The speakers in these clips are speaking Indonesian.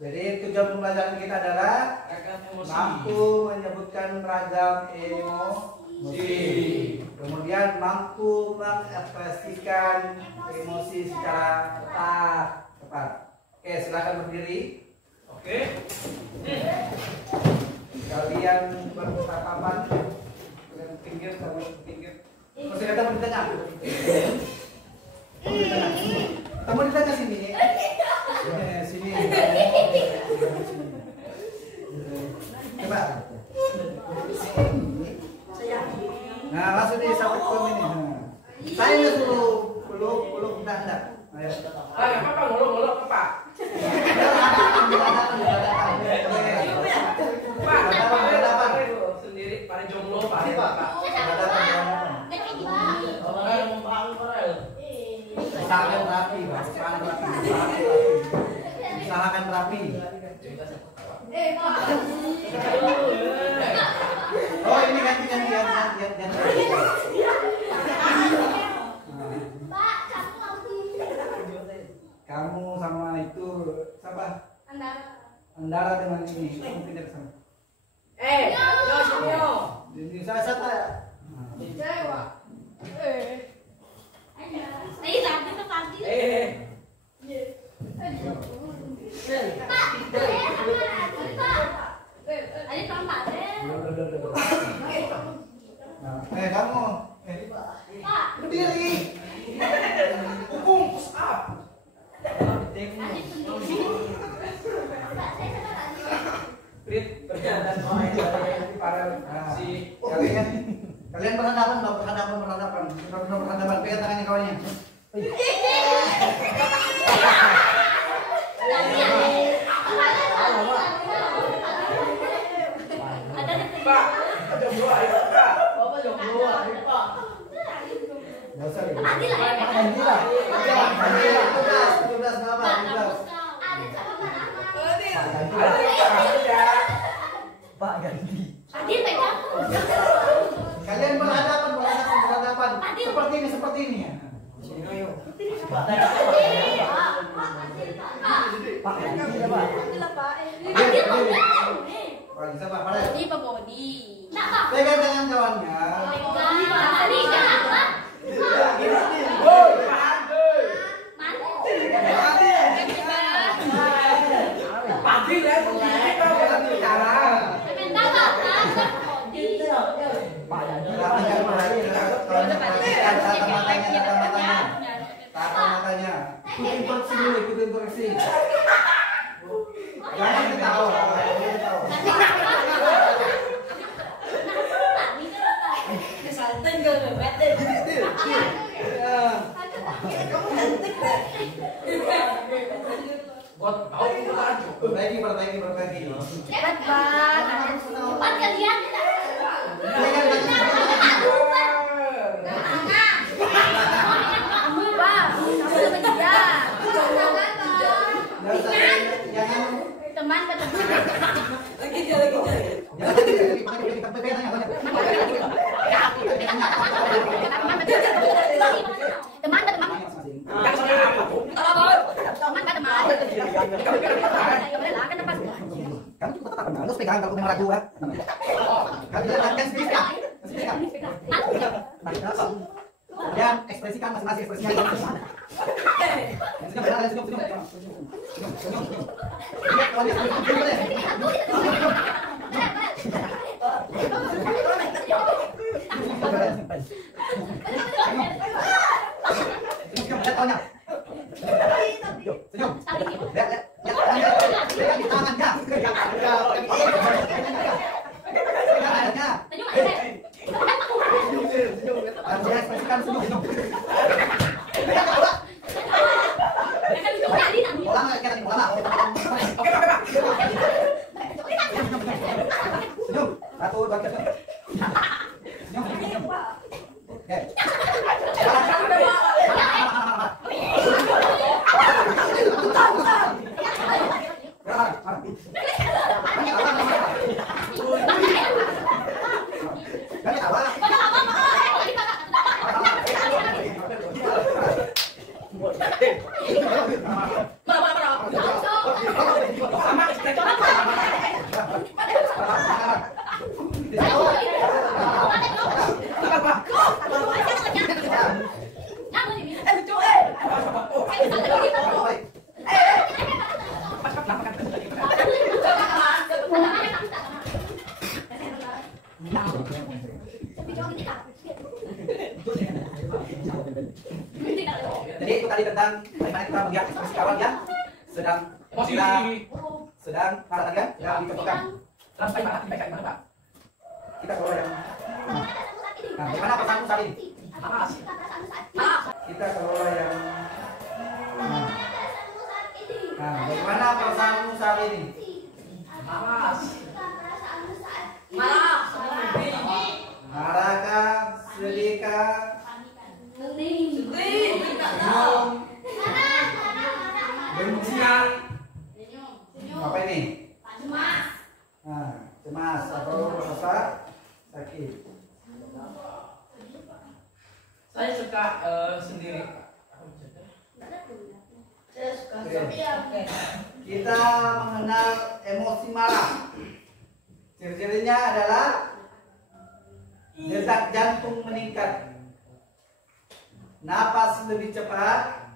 Jadi tujuan pembelajaran kita adalah mampu menyebutkan ragam emosi, kemudian mampu mengekspresikan emosi secara tepat. Oke, silakan berdiri. Oke. Kalian bertatapan dengan pinggir, pinggir. Masih kata di tengah. Kamu di tengah sini. Sini. Coba. Nah, langsung disabet kom ini. Saya nggak suruh peluk enggak. Ayo. Apa ngolok apa? Pak, sendiri pada jomblo Pak. Usahakan rapi, usahakan rapi. Oh, ini ganti. Kamu sama itu siapa? Andara dengan ini. Kamu pindah ke sana. Ini saya sata. Kamu. Berdiri. Hukum push up. Berjalan para si kalian berhadapan. Pegang tangannya kawannya. Pak, jomblo ayo Pak. Bapak jomblo ayo Pak. Enggak usah. Pak ganti. Kalian berhadapan. Seperti ini ya. Pak ganti ya Pak. Body apa body? Pegang tangan kawannya. Pagi lah kita bicara. Pak ganti. Tatap matanya. Ikutin koreksi. Jangan ketawa. Kesantan gak bebet deh. Kamu cantik deh. Buat tahu kita aja. Perbaiki. Cepat banget. Cepat kalian. Kamu Pak, kamu sama dia. Teman ketemu. Lagi jalan. Kamu juga tetap harus pegang kalau ragu ya. Kan speaker. Dan ekspresikan masing-masing ekspresinya. Jadi itu tadi tentang bagaimana kita melihat ekspresi kawan ya sedang marah tadi kan yang dicontohkan. Gimana Pak? Kita kelola yang nah, bagaimana perasaanmu saat ini? Kita kelola yang nah, bagaimana perasaanmu saat ini? Marah kah? Sedih kah? Senyum? Benci? Apa ini? Nah, cemas atau rasa sakit. Saya suka sendiri. Oke. Kita mengenal emosi marah. Ciri-cirinya adalah detak jantung meningkat, napas lebih cepat,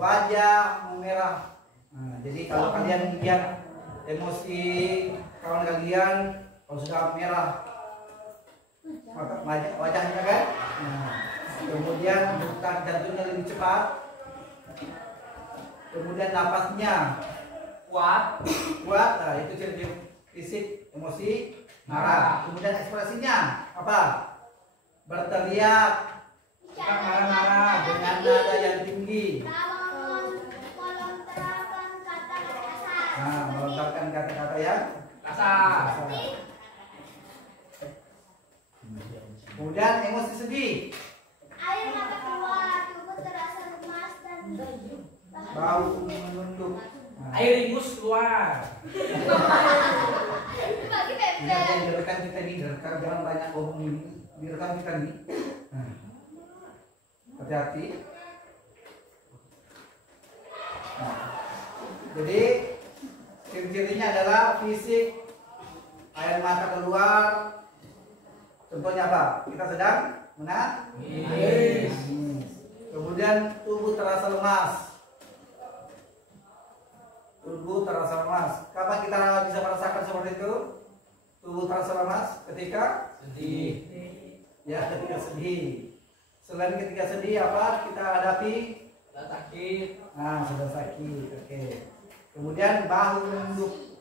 wajah memerah. Nah, jadi kalau kalian lihat emosi kawan kalian kalau sudah merah wajahnya kan, nah, kemudian detak jantungnya lebih cepat, kemudian napasnya kuat, nah itu ciri-ciri fisik emosi marah. Kemudian ekspresinya apa? Berteriak, marah-marah dengan nada yang tinggi. Nah, melontarkan kata-kata yang kasar. Kemudian emosi sedih. Air mata keluar, tubuh terasa lemas dan Bau menunduk. Nah, Air ingus keluar. ini direkam kita nih, direkam jangan banyak bohong ini. Direkam kita nih. Nah, hati-hati. Nah, jadi ciri-cirinya adalah fisik, air mata keluar. Contohnya apa? Kita sedang menangis. Kemudian tubuh terasa lemas. Tubuh terasa lemas. Kapan kita bisa merasakan seperti itu? Tubuh terasa lemas ketika Sedih. ya, ketika sedih. Selain ketika sedih apa kita hadapi? Sakit. Nah, sudah sakit. Oke. Kemudian bahu menunduk.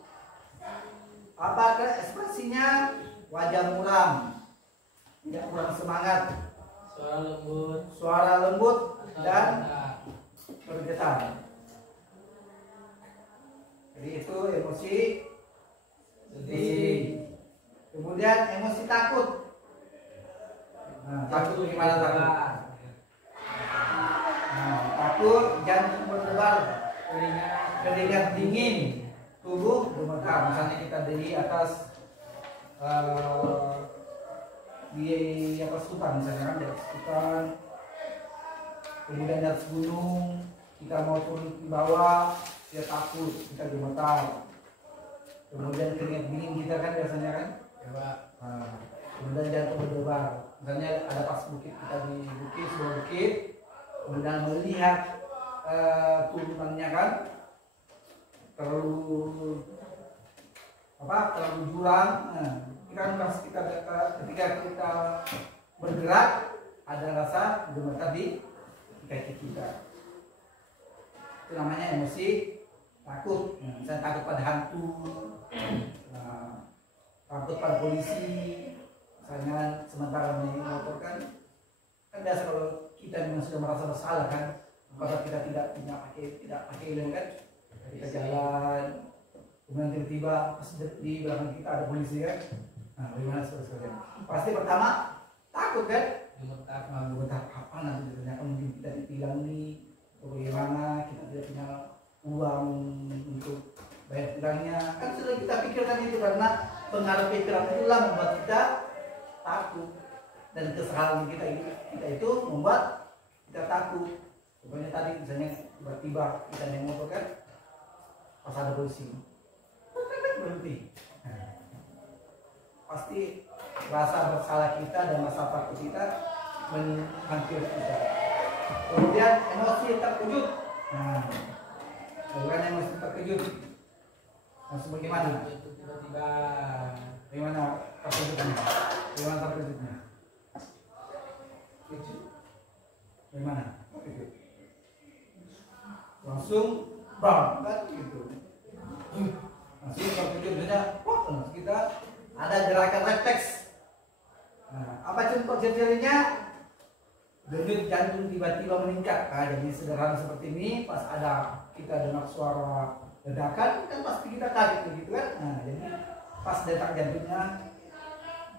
Apa ekspresinya? Wajah muram. Tidak kurang semangat. Suara lembut dan bergetar. Jadi itu emosi sedih. Kemudian emosi takut. Nah, takut gimana takut? Nah, takut jantung berdebar, keringat dingin, tubuh gemetar. Misalnya kita di atas di atas hutan misalnya kan, di atas hutan, kemudian di atas gunung, kita mau turun ke bawah, dia takut, kita gemetar. Kemudian keringat dingin kita kan biasanya kan, nah, kemudian jantung berdebar. Misalnya ada pas bukit, kita di bukit, sebuah bukit, kemudian melihat turunannya kan terlalu jurang. Nah, kan ketika kita bergerak ada rasa gemetar di kaki kita. Itu namanya emosi takut. Nah, misalnya takut pada hantu, nah, takut pada polisi. Misalnya sementara naik motor kan biasa kalau kita memang sudah merasa bersalah kan, maka kita tidak pakai helm kan, kita jalan, kemudian tiba-tiba pas di belakang kita ada polisi kan. Nah, bagaimana saudara-saudara? Pasti pertama takut kan? Gemetar. Gemetar apa nanti ternyata mungkin kita ditilang nih, atau bagaimana kita tidak punya uang untuk bayar tilangnya. Kan sudah kita pikirkan itu karena pengaruh pikiran itulah membuat kita takut, dan kesalahan kita itu membuat kita takut. Contohnya tadi misalnya tiba-tiba kita naik motor kan, pas ada polisi, berhenti. Pasti rasa bersalah kita dan rasa takut kita menghampiri kita. Kemudian emosi terkejut. Nah, bagaimana emosi terkejut? Maksud bagaimana? Tiba-tiba. Bagaimana terkejutnya? Bagaimana terkejutnya? Bagaimana? Terkejut. Langsung bang, kan gitu. Langsung terkejut saja. Wah, kita ada gerakan refleks. Nah, apa contoh ciri-cirinya? Denyut jantung tiba-tiba meningkat. Nah, jadi sederhana seperti ini, pas ada kita dengar suara ledakan, kan pasti kita kaget begitu kan? Nah, jadi pas detak jantungnya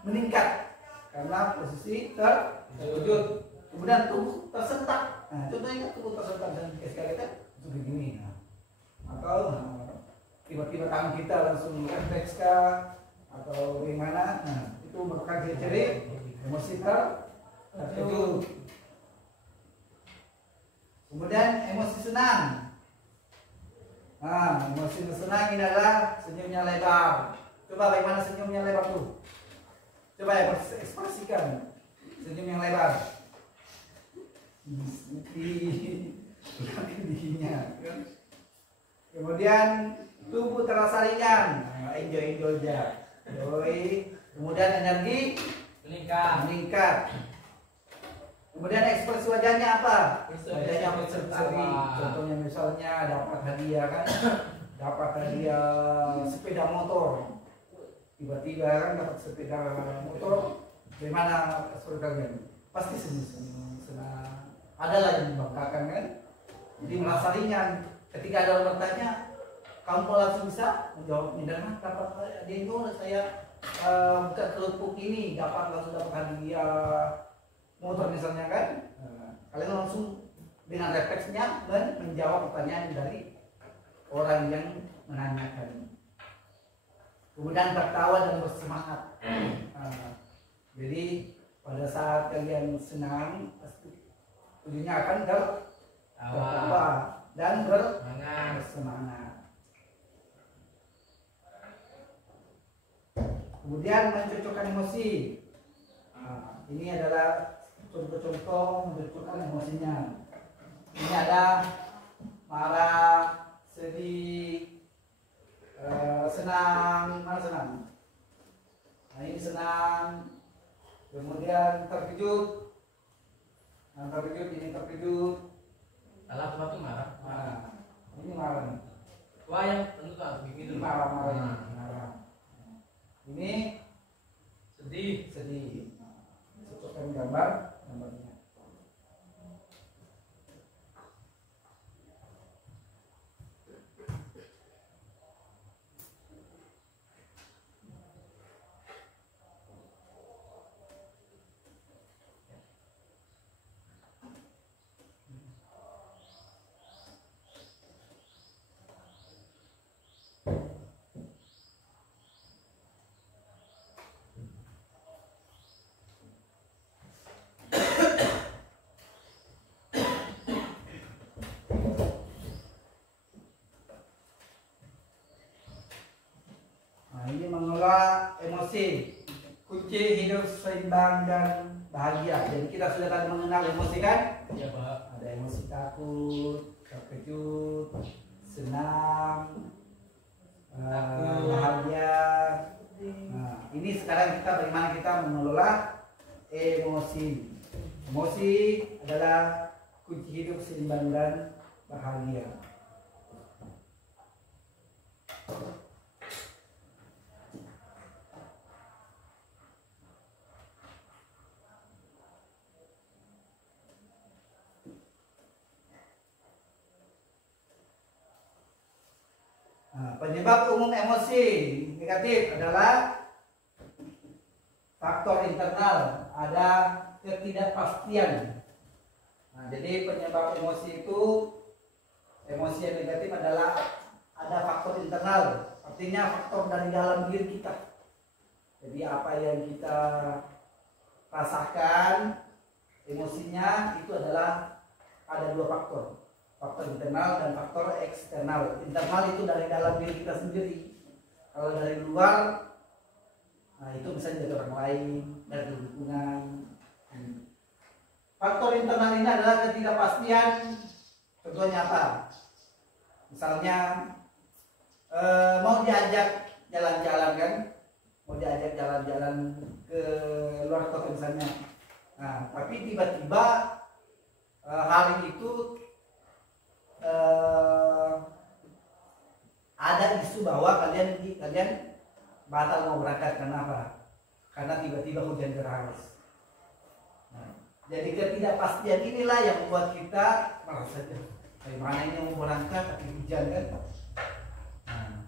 meningkat karena posisi terkejut. Kemudian tubuh tersentak. Nah, contohnya tubuh tersentak dan sekali kan seperti begini. Nah, atau tiba-tiba tangan kita langsung refleks kah? Atau bagaimana? Nah, itu merupakan ciri-ciri emosi terkejut. Kemudian emosi senang. Nah, emosi senang ini adalah senyumnya lebar. Coba bagaimana senyumnya lebar tuh? Coba ya ekspresikan senyum yang lebar. Kemudian tubuh terasa ringan. Nah, enjoy aja. Kemudian energi meningkat. Kemudian ekspresi wajahnya apa? Wajahnya berseri. Contohnya misalnya dapat hadiah kan, dapat hadiah sepeda motor. Tiba-tiba kan dapat sepeda motor, bagaimana ekspresi kalian? Pasti senang. Ada lah yang membanggakan kan? Jadi merasa ringan. Ketika ada orang bertanya, kamu langsung bisa menjawab ini dan dapat hadiah itu saya buka kelupuk ini langsung dapat hadiah motor misalnya kan. Kalian langsung dengan refleksnya menjawab pertanyaan dari orang yang menanyakan. Kemudian tertawa dan bersemangat. Jadi pada saat kalian senang pasti ujungnya akan tertawa dan bersemangat. Kemudian mencocokkan emosi. Ini adalah contoh-contoh mencocokkan emosinya. Ini ada marah, sedih, senang, mana senang? Nah, ini senang. Kemudian terkejut. Nah, ini terkejut. Salah sesuatu marah. Nah, ini marah nih. Wah, yang tentu harus begitu. Marah. Ini sedih. Cocokkan gambarnya. Ini mengelola emosi, kunci hidup seimbang dan bahagia. Jadi kita sudah tadi mengenal emosi kan? Ya, Pak. Ada emosi takut, terkejut, senang, bahagia. Nah, ini sekarang kita bagaimana kita mengelola emosi. Emosi adalah kunci hidup seimbang dan bahagia. Nah, penyebab umum emosi negatif adalah faktor internal ada ketidakpastian. Nah, jadi penyebab emosi itu, emosi yang negatif adalah ada faktor internal, artinya faktor dari dalam diri kita. Jadi apa yang kita rasakan, emosinya itu adalah ada dua faktor, faktor internal dan faktor eksternal. Internal itu dari dalam diri kita sendiri. Kalau dari luar, nah itu bisa dari orang lain, dari lingkungan. Faktor internal ini adalah ketidakpastian. Contohnya apa? Misalnya mau diajak jalan-jalan kan, mau diajak jalan-jalan ke luar kota misalnya. Nah, tapi tiba-tiba hari itu ada isu bahwa kalian batal mau berangkat. Karena apa? Karena tiba-tiba hujan deras. Nah, jadi ketidakpastian inilah yang membuat kita merasa dari mana ini mau berangkat tapi hujan kan. Nah,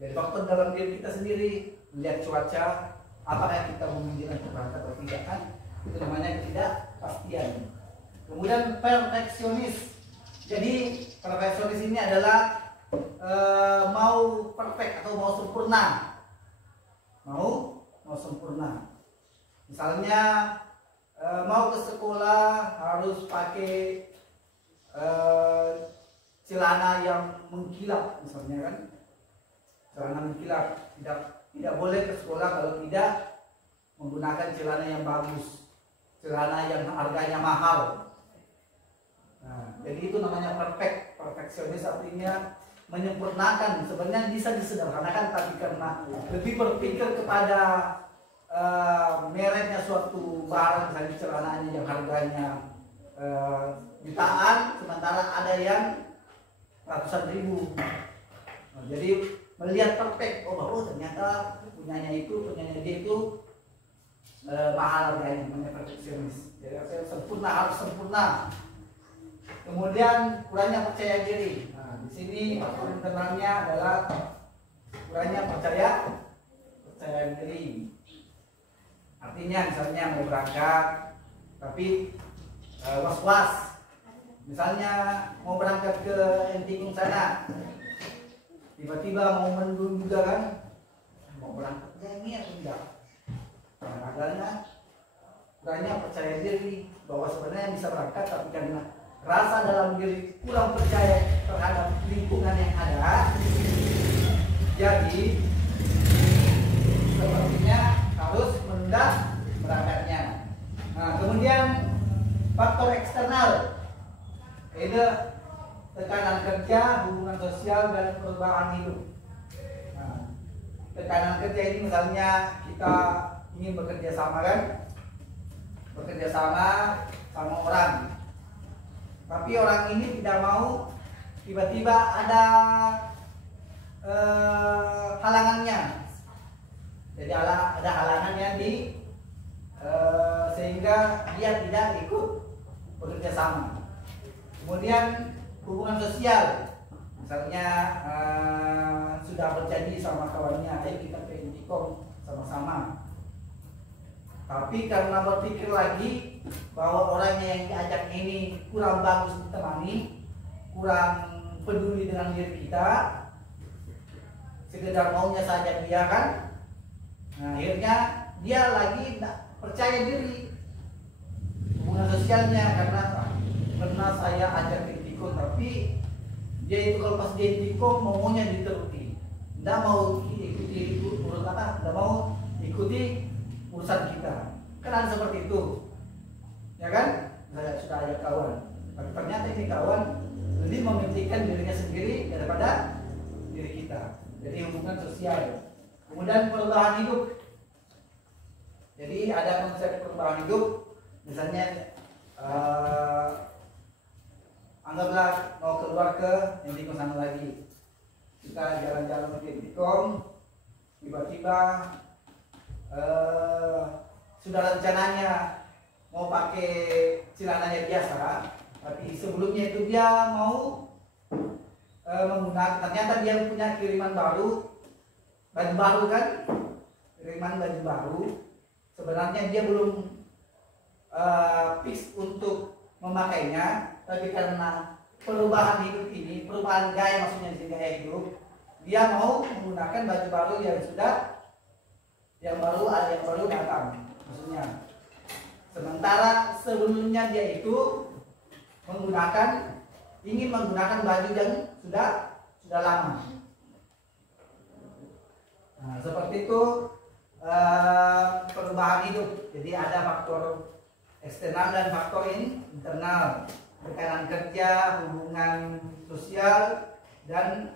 jadi faktor dalam diri kita sendiri, melihat cuaca, apakah kita menginginkan berangkat atau tidak kan, itu namanya ketidakpastian. Kemudian perfeksionis. Jadi perfeksionis ini adalah mau perfect atau mau sempurna, mau sempurna. Misalnya mau ke sekolah harus pakai celana yang mengkilap misalnya kan, celana mengkilap, tidak boleh ke sekolah kalau tidak menggunakan celana yang bagus, celana yang harganya mahal. Nah, jadi itu namanya perfeksionis, artinya menyempurnakan. Sebenarnya bisa disederhanakan, tapi karena lebih berpikir kepada mereknya suatu barang, misalnya celananya yang harganya jutaan, sementara ada yang ratusan ribu. Nah, jadi melihat perfect, bahwa ternyata punyanya dia itu mahal harganya, namanya perfeksionis. Jadi sempurna, harus sempurna. Kemudian kurangnya percaya diri. Nah, di sini faktor internalnya adalah kurangnya percaya diri. Artinya misalnya mau berangkat tapi was-was. Misalnya mau berangkat ke Entikung sana, tiba-tiba mau mendung juga kan, mau berangkat ini atau tidak. Nah, adanya kurangnya percaya diri bahwa sebenarnya bisa berangkat, tapi karena rasa dalam diri kurang percaya terhadap lingkungan yang ada, jadi sepertinya harus menunda berangkatnya. Nah, kemudian faktor eksternal itu tekanan kerja, hubungan sosial, dan perubahan hidup. Nah, tekanan kerja ini misalnya kita ingin bekerja sama kan, bekerja sama orang, tapi orang ini tidak mau, tiba-tiba ada halangannya. Jadi ada halangannya sehingga dia tidak ikut bekerja sama. Kemudian hubungan sosial, misalnya sudah berjanji sama kawannya, ayo kita ke Indicom sama-sama. Tapi karena berpikir lagi bahwa orangnya yang diajak ini kurang bagus ditemani, kurang peduli dengan diri kita, sekedar maunya saja dia kan. Nah, akhirnya dia lagi tidak percaya diri hubungan sosialnya, karena saya ajak ke Indicom, tapi dia itu kalau pas dia Indicom maunya diteruti, tidak mau ikuti urut apa, tidak mau ikuti urusan kita. Kan ada seperti itu, ya kan? Saya sudah ajak kawan, tapi ternyata ini kawan lebih mementingkan dirinya sendiri daripada diri kita. Jadi hubungan sosial. Kemudian perubahan hidup. Jadi ada konsep perubahan hidup, misalnya anggaplah mau keluar ke Indicom sana lagi, kita jalan-jalan ke Indicom, tiba-tiba sudah rencananya mau pakai celananya biasa, tapi sebelumnya itu dia mau menggunakan, ternyata dia punya kiriman baru, baju baru kan, kiriman baju baru. Sebenarnya dia belum fix untuk memakainya, tapi karena perubahan hidup ini, perubahan gaya maksudnya di gaya hidup, dia mau menggunakan baju baru yang baru datang maksudnya. Sementara sebelumnya dia itu ingin menggunakan baju yang sudah lama. Nah, seperti itu perubahan hidup. Jadi ada faktor eksternal dan faktor internal, tekanan kerja, hubungan sosial, dan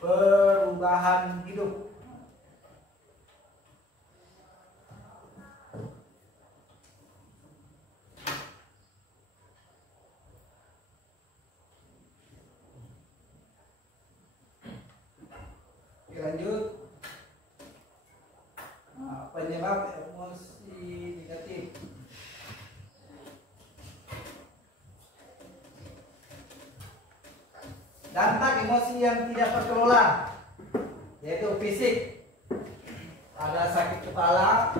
perubahan hidup. Lanjut. Penyebab emosi negatif. Dampak emosi yang tidak terkelola, yaitu fisik. Ada sakit kepala,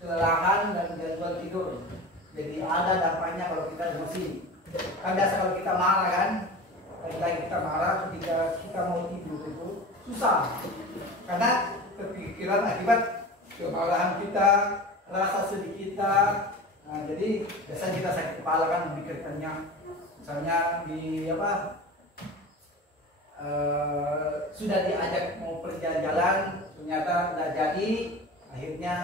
kelelahan, dan gangguan tidur. Jadi ada dampaknya kalau kita emosi. Kan biasa kalau kita marah kan, kita marah ketika kita mau tidur itu susah, karena kepikiran akibat kemarahan kita, rasa sedih kita. Nah, jadi biasanya kita sakit kepala kan memikirkannya, misalnya sudah diajak mau pergi jalan, ternyata tidak jadi, akhirnya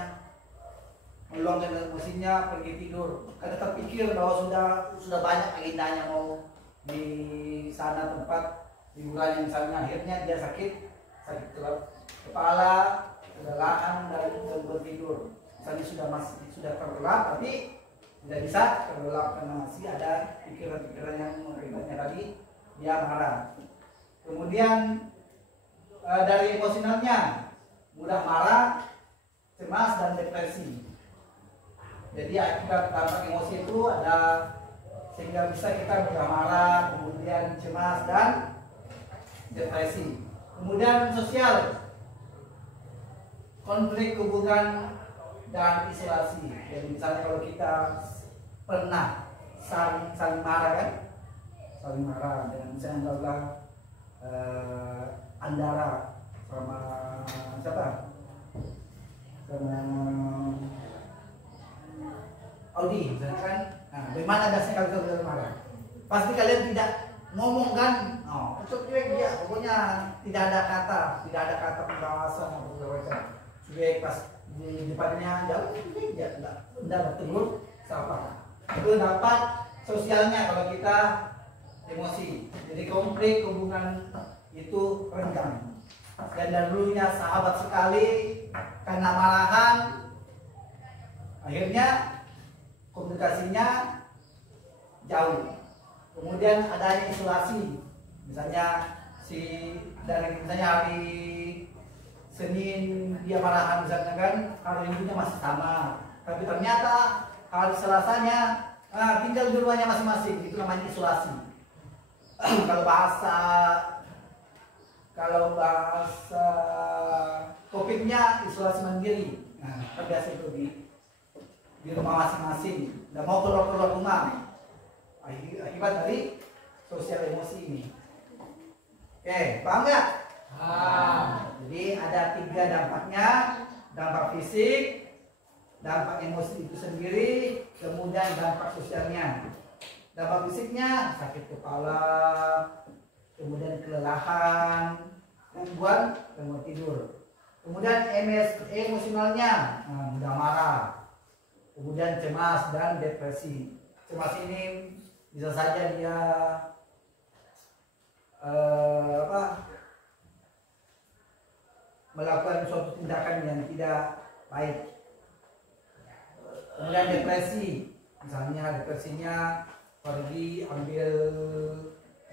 meluangkan emosinya pergi tidur karena terpikir bahwa sudah banyak agendanya mau di sana tempat liburannya misalnya, akhirnya dia sakit kepala, kelelahan, dan gangguan tidur. Misalnya sudah terlelap tapi tidak bisa terlelap karena masih ada pikiran-pikiran yang mengakibatnya tadi dia marah. Kemudian dari emosionalnya mudah marah, cemas, dan depresi. Jadi akibat dampak emosi itu ada sehingga bisa kita mudah marah, kemudian cemas, dan depresi. Kemudian sosial, konflik hubungan dan isolasi. Jadi misalnya kalau kita pernah saling marah kan, saling marah dengan misalnya adalah Andara sama siapa? Sama Audi, misalnya kan. Nah, bagaimana dasarnya kalau kita marah? Pasti kalian tidak ngomong kan? Oh, itu dia pokoknya tidak ada kata pembahasan atau segala macam. Pas di depannya jauh, dia tidak tegur, sapa. Itu dapat sosialnya kalau kita emosi. Jadi konflik hubungan itu renggang. Dan dulunya sahabat sekali, karena marahan, akhirnya komunikasinya jauh. Kemudian adanya isolasi, misalnya misalnya hari Senin dia marahan misalnya kan, hari Minggunya masih sama, tapi ternyata hari Selasanya tinggal di rumahnya masing-masing, itu namanya isolasi. Kalau bahasa COVID-nya isolasi mandiri. Nah, terbiasa itu di rumah masing-masing, nggak mau keluar rumah. Akibat dari sosial emosi ini. Oke, paham nggak? Jadi ada 3 dampaknya: dampak fisik, dampak emosi itu sendiri, kemudian dampak sosialnya. Dampak fisiknya sakit kepala, kemudian kelelahan, gangguan tidur. Kemudian emosionalnya, mudah marah, kemudian cemas dan depresi. Cemas ini bisa saja dia melakukan suatu tindakan yang tidak baik. Kemudian depresi, misalnya depresinya pergi ambil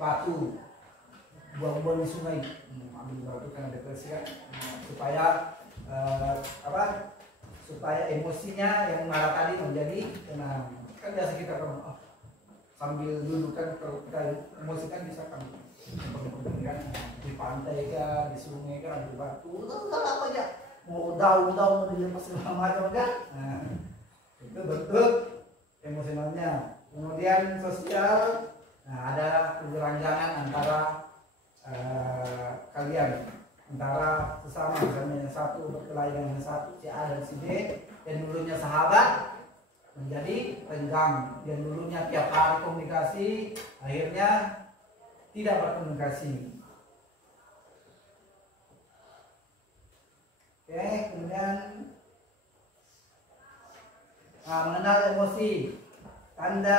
batu, buang-buang di sungai, ambil batu karena depresi kan, supaya emosinya yang marah tadi menjadi tenang. Kan biasa kita sambil duduk kan, kalau kita emosi kan bisa kan di pantai kan, di sungai kan, di batu, apa aja, mau daun dilepas segala macam kan. Itu bentuk emosionalnya. Kemudian sosial, nah ada keberanggangan antara kalian, antara sesama, misalnya yang satu berkelahi dengan yang satu, si A dan si B, yang dulunya sahabat menjadi renggang, yang dulunya tiap hari komunikasi akhirnya tidak berkomunikasi. Oke, kemudian mengenal emosi. Tanda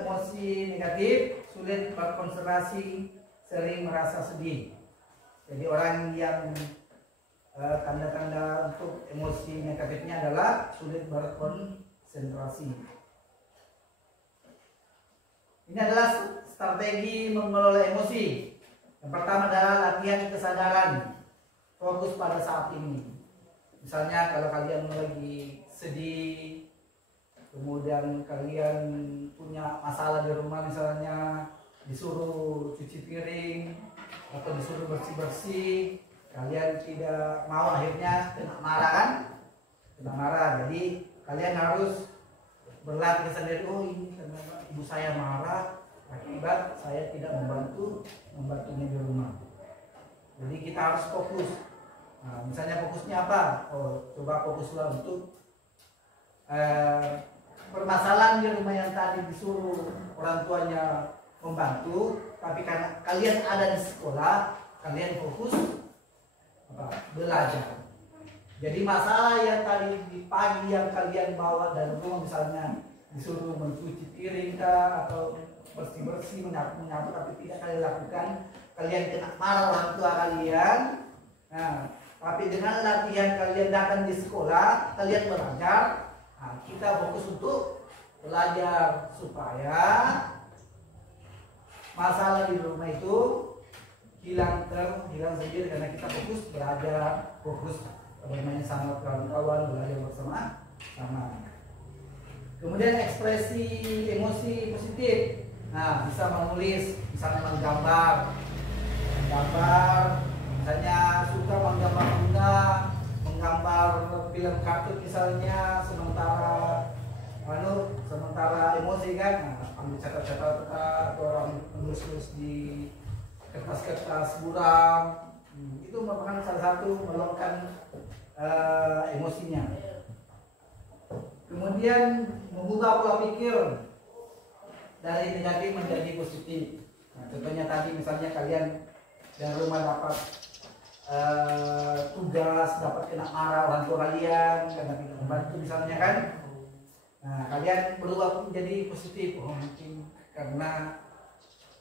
emosi negatif, sulit berkonsentrasi, sering merasa sedih. Jadi orang yang tanda-tanda untuk emosi negatifnya adalah sulit berkonsentrasi. Ini adalah strategi mengelola emosi. Yang pertama adalah latihan kesadaran, fokus pada saat ini. Misalnya kalau kalian lagi sedih, kemudian kalian punya masalah di rumah, misalnya disuruh cuci piring atau disuruh bersih-bersih, kalian tidak mau, akhirnya kena marah kan? Kena marah. Jadi kalian harus berlatih sendiri. Oh, ini karena ibu saya marah akibat saya tidak membantunya di rumah. Jadi kita harus fokus. Nah, misalnya fokusnya apa? Oh, coba fokuslah untuk permasalahan di rumah yang tadi disuruh orang tuanya membantu, tapi karena kalian ada di sekolah, kalian fokus belajar. Jadi masalah yang tadi di pagi yang kalian bawa dari rumah, misalnya disuruh mencuci piring kah, atau bersih-bersih, menyapu, tapi tidak kalian lakukan, kalian kena marah orang tua kalian. Nah, tapi dengan latihan kalian datang di sekolah, kalian belajar. Nah, kita fokus untuk belajar supaya masalah di rumah itu hilang sendiri, karena kita fokus belajar, fokus bermain sama kawan-kawan, belajar bersama sama. Kemudian ekspresi emosi positif. Nah, bisa menulis, misalnya menggambar, misalnya suka menggambar bunga, menggambar film kartun misalnya, sementara emosi kan, ambil catat-catat atau menulis di kertas-kertas buram, itu merupakan salah satu meluangkan emosinya. Kemudian mengubah pola pikir dari negatif menjadi positif. Nah, contohnya tadi misalnya kalian dari rumah dapat tugas, dapat kena marah orang tua kalian karena tidak membantu misalnya kan. Nah, kalian berubah menjadi positif. Oh, mungkin karena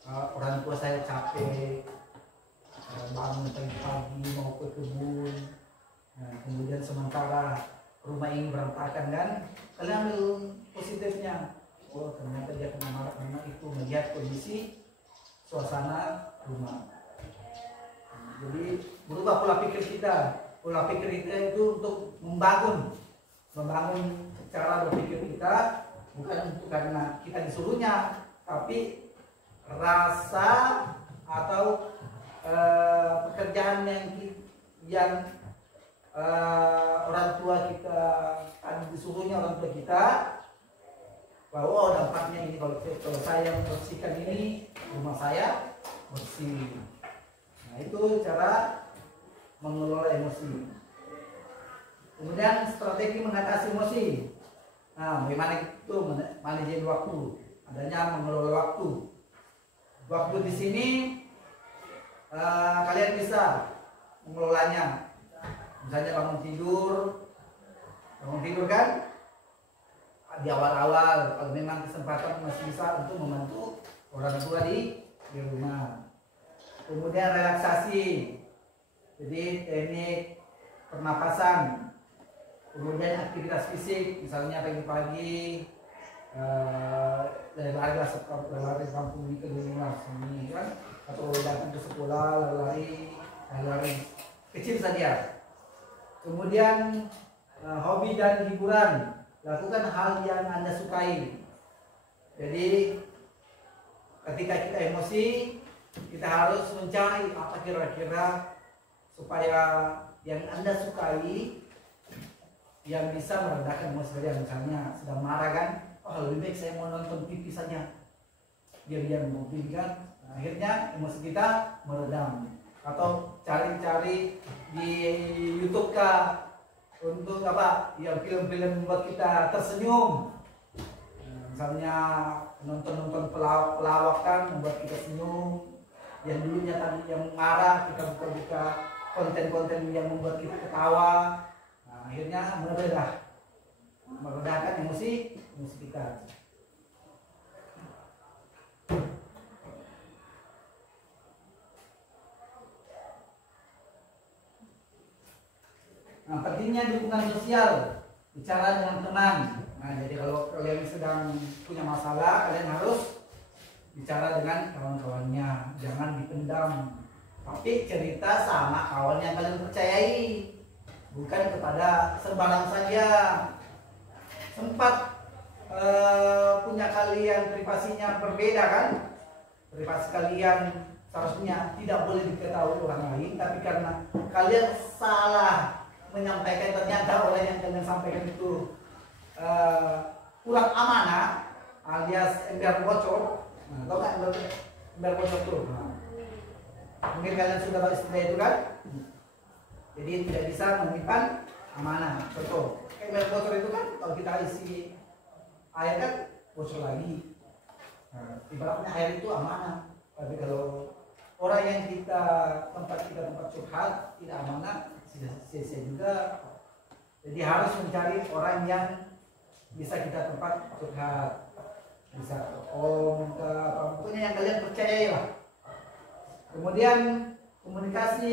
orang tua saya capek bangun pagi-pagi mau ke kebun. Nah, kemudian sementara rumah ini berantakan kan, kalian ambil positifnya. Oh, ternyata dia kena marah karena itu melihat kondisi suasana rumah. Jadi berubah pola pikir kita. Pola pikir kita itu untuk membangun cara berpikir kita, bukan untuk karena kita disuruhnya, tapi rasa atau pekerjaan yang orang tua kita disuruhnya orang tua kita, bahwa dampaknya ini kalau saya membersihkan ini rumah saya bersih. Nah, itu cara mengelola emosi. Kemudian strategi mengatasi emosi. Nah, bagaimana itu manajemen waktu? Adanya mengelola waktu. Waktu di sini kalian bisa mengelolanya. Misalnya bangun tidur kan? Di awal-awal, kalau memang kesempatan masih bisa untuk membantu orang tua di rumah. Kemudian relaksasi, jadi teknik pernapasan. Kemudian aktivitas fisik, misalnya pagi-pagi lari kampung di rumah sini kan, atau datang ke sekolah lari kecil saja. Kemudian hobi dan hiburan, lakukan hal yang Anda sukai. Jadi ketika kita emosi, kita harus mencari apa kira-kira supaya yang Anda sukai yang bisa meredakan emosi kalian. Misalnya sedang marah kan, oh lebih baik saya mau nonton TV saja biar dia mau kan. Nah, akhirnya emosi kita meredam. Atau cari-cari di YouTube kah untuk apa? Yang film-film membuat kita tersenyum. Misalnya nonton pelawak membuat kita senyum. Yang dulunya tadi yang marah, kita buka-buka konten-konten yang membuat kita ketawa. Nah, akhirnya meredahkan emosi kita. Nah, pentingnya dukungan sosial, bicara dengan teman. Nah, jadi kalau kalian sedang punya masalah, kalian harus bicara dengan kawan-kawannya, jangan dipendam. Tapi cerita sama kawan yang kalian percayai, bukan kepada sembarang saja. Sempat punya kalian privasinya berbeda kan? Privasi kalian seharusnya tidak boleh diketahui orang lain, tapi karena kalian salah menyampaikan, ternyata orang yang kalian sampaikan itu kurang amanah alias ember bocor. Nah, tau nggak ember bocor tuh? Nah, mungkin kalian sudah tahu istilah itu kan? Jadi tidak bisa menyimpan amanah. Contoh, ember bocor itu kan kalau kita isi air kan bocor lagi. Nah, ibaratnya air itu amanah. Tapi kalau orang yang tempat curhat tidak amanah, sia-sia juga. Jadi harus mencari orang yang bisa kita tempat curhat, bisa om ke pokoknya yang kalian percayai lah. Kemudian komunitas,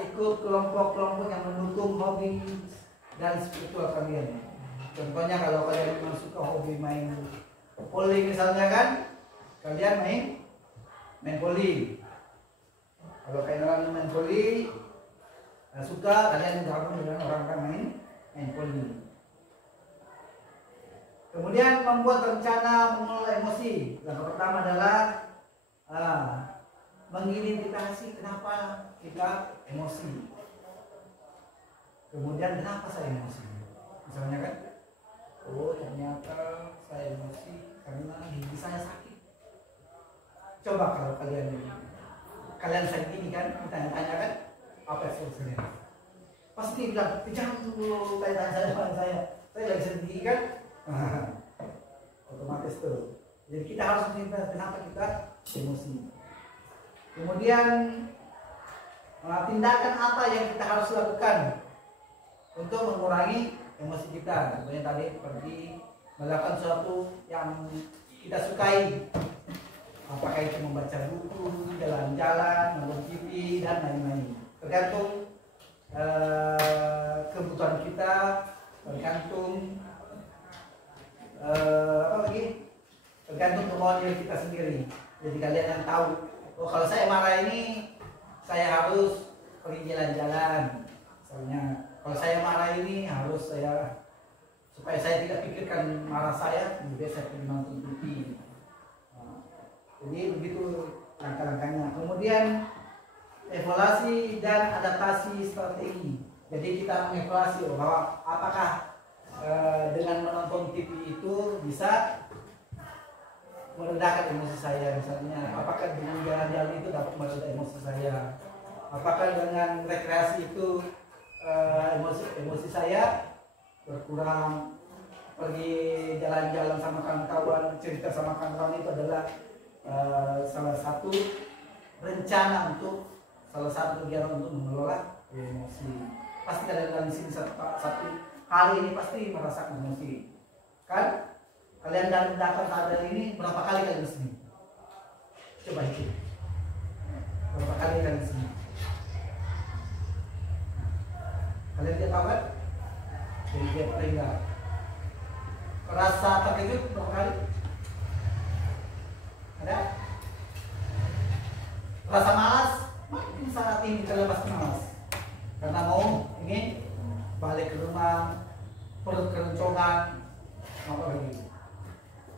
ikut kelompok-kelompok yang mendukung hobi dan spiritual kalian. Contohnya kalau kalian memang suka hobi main poli misalnya kan, kalian main poli. Kalau kalian main poli suka, kalian gabung dengan orang main poli. Kemudian membuat rencana mengelola emosi. Yang pertama adalah mengidentifikasi kenapa kita emosi. Kemudian kenapa saya emosi? Misalnya kan, oh ternyata saya emosi karena gigi saya sakit. Coba kalau kalian sakit ini kan, ditanya-tanya kan, apa solusinya? Pasti bilang, jangan dulu tanya saya lagi sedih kan. Otomatis tuh. Jadi kita harus mengingat kenapa kita emosi. Kemudian tindakan apa yang kita harus lakukan untuk mengurangi emosi kita. Contohnya tadi seperti melakukan sesuatu yang kita sukai. Apakah itu membaca buku, jalan-jalan, nonton TV dan lain-lain. Tergantung kebutuhan kita, tergantung tergantung kemauan diri kita sendiri. Jadi kalian yang tahu, oh kalau saya marah ini saya harus pergi jalan-jalan. Misalnya kalau saya marah ini harus supaya saya tidak pikirkan marah saya, lebih saya pergi nonton TV. Jadi begitu langkah-langkahnya. Kemudian evaluasi dan adaptasi strategi. Jadi kita mengevaluasi bahwa apakah dengan menonton TV itu bisa meredakan emosi saya. Misalnya apakah dengan jalan-jalan itu dapat meredakan emosi saya, apakah dengan rekreasi itu emosi saya berkurang, pergi jalan-jalan sama kawan-kawan, cerita sama kawan-kawan itu adalah salah satu rencana untuk salah satu kegiatan untuk mengelola emosi. Pasti kalian di sini satu hari ini pasti merasakan emosi, kan? Kalian datang pada ini berapa kali kalian di sini? Coba hitung. Berapa kali kalian di sini? Kalian tidak tahu kan? Jadi dia paling enggak. Rasa terkejut berapa kali? Ada? Rasa malas? Mungkin saat ini kalian pasti malas. Karena mau ingin balik ke rumah, perut keroncongan, apa lagi?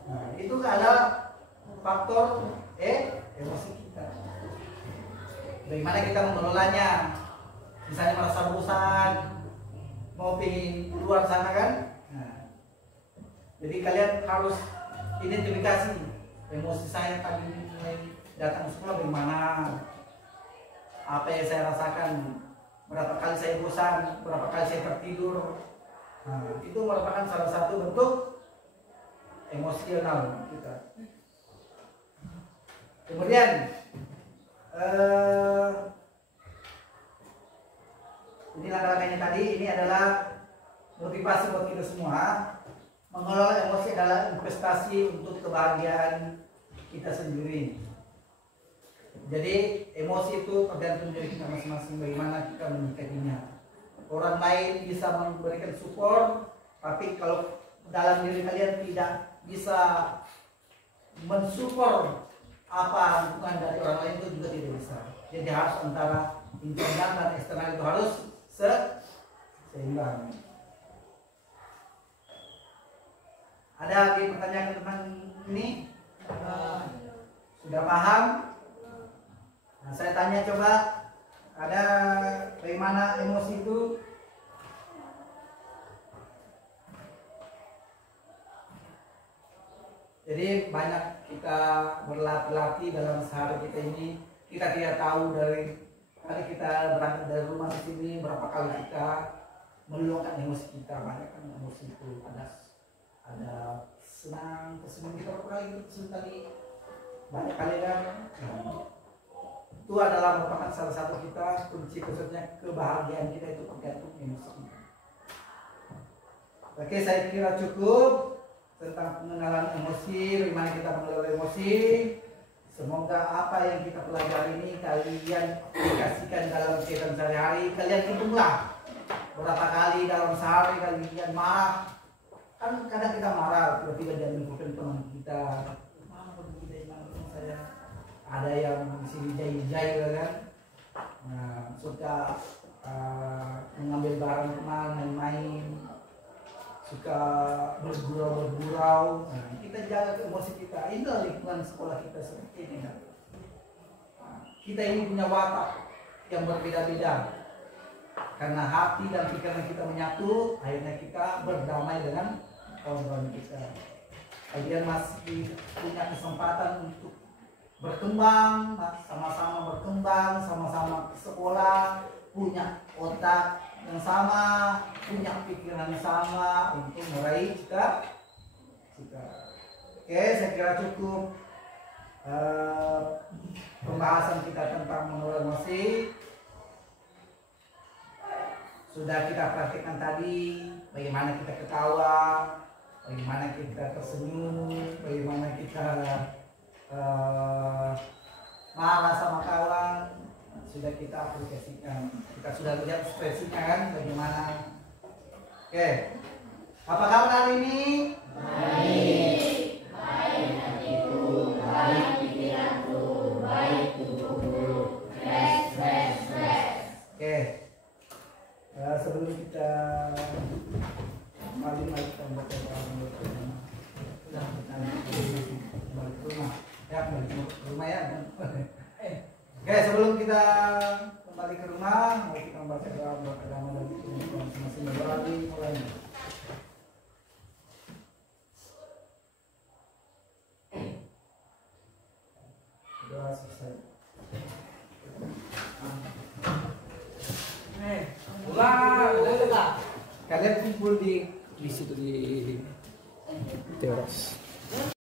Nah, itu adalah faktor emosi kita. Bagaimana kita mengelolanya? Misalnya merasa bosan, mau pingin keluar sana kan. Nah, jadi kalian harus identifikasi emosi saya tadi datang ke sekolah bagaimana, apa yang saya rasakan, berapa kali saya bosan, berapa kali saya tertidur. Nah, itu merupakan salah satu bentuk emosional kita. Kemudian ini langkah-langkahnya tadi, ini adalah motivasi buat kita semua. Mengelola emosi adalah investasi untuk kebahagiaan kita sendiri. Jadi emosi itu tergantung dari kita masing-masing, bagaimana kita menyikapinya. Orang lain bisa memberikan support, tapi kalau dalam diri kalian tidak bisa mensupport apa dukungan dari orang lain, itu juga tidak bisa. Jadi harus antara internal dan eksternal itu harus seimbang. Ada lagi pertanyaan ke teman ini? Sudah paham? Nah, saya tanya coba, ada bagaimana emosi itu? Jadi banyak kita berlatih-latih dalam sehari kita ini, kita tidak tahu dari kali kita berangkat dari rumah ke sini berapa kali kita meluangkan emosi kita. Banyak kan emosi itu, ada senang, tersenyum, kita berapa kali itu tersenyum tadi, banyak kali kan. Itu adalah merupakan salah satu kita kunci, khususnya kebahagiaan kita itu tergantung emosi kita. Oke, saya kira cukup tentang pengenalan emosi, bagaimana kita mengelola emosi. Semoga apa yang kita pelajari ini kalian aplikasikan dalam kehidupan sehari-hari. Kalian hitunglah berapa kali dalam sehari kalian marah. Kan kadang kita marah, tiba-tiba dia mengikuti teman kita. Saya ada yang sini jahil kan, nah, suka mengambil barang teman, main-main, suka bergurau. Nah, kita jaga emosi kita. Inilah lingkungan sekolah kita seperti ini. Nah, kita ini punya watak yang berbeda-beda. Karena hati dan pikiran kita menyatu, akhirnya kita berdamai dengan kawan-kawan kita. Kalian masih punya kesempatan untuk berkembang, sama-sama berkembang, sama-sama sekolah, punya otak yang sama, punya pikiran yang sama untuk meraih cita-cita. Oke, saya kira cukup pembahasan kita tentang mengelola emosi. Sudah kita praktikkan tadi, bagaimana kita ketawa, bagaimana kita tersenyum, bagaimana kita marah sama kawan. Sudah kita aplikasikan, kita sudah lihat ekspresinya kan bagaimana. Oke, apa kabar hari ini? Baik, baik hatiku, baik pikiranku, baik tubuhku. Fresh. Oke, sebelum kita kembali kita membaca sudah kita kembali ke rumah ya, Oke, sebelum kita kembali ke rumah, mari kita membaca doa agama dan masing-masing berdoa mulai. Doa selesai. Kalian kumpul di situ di teras.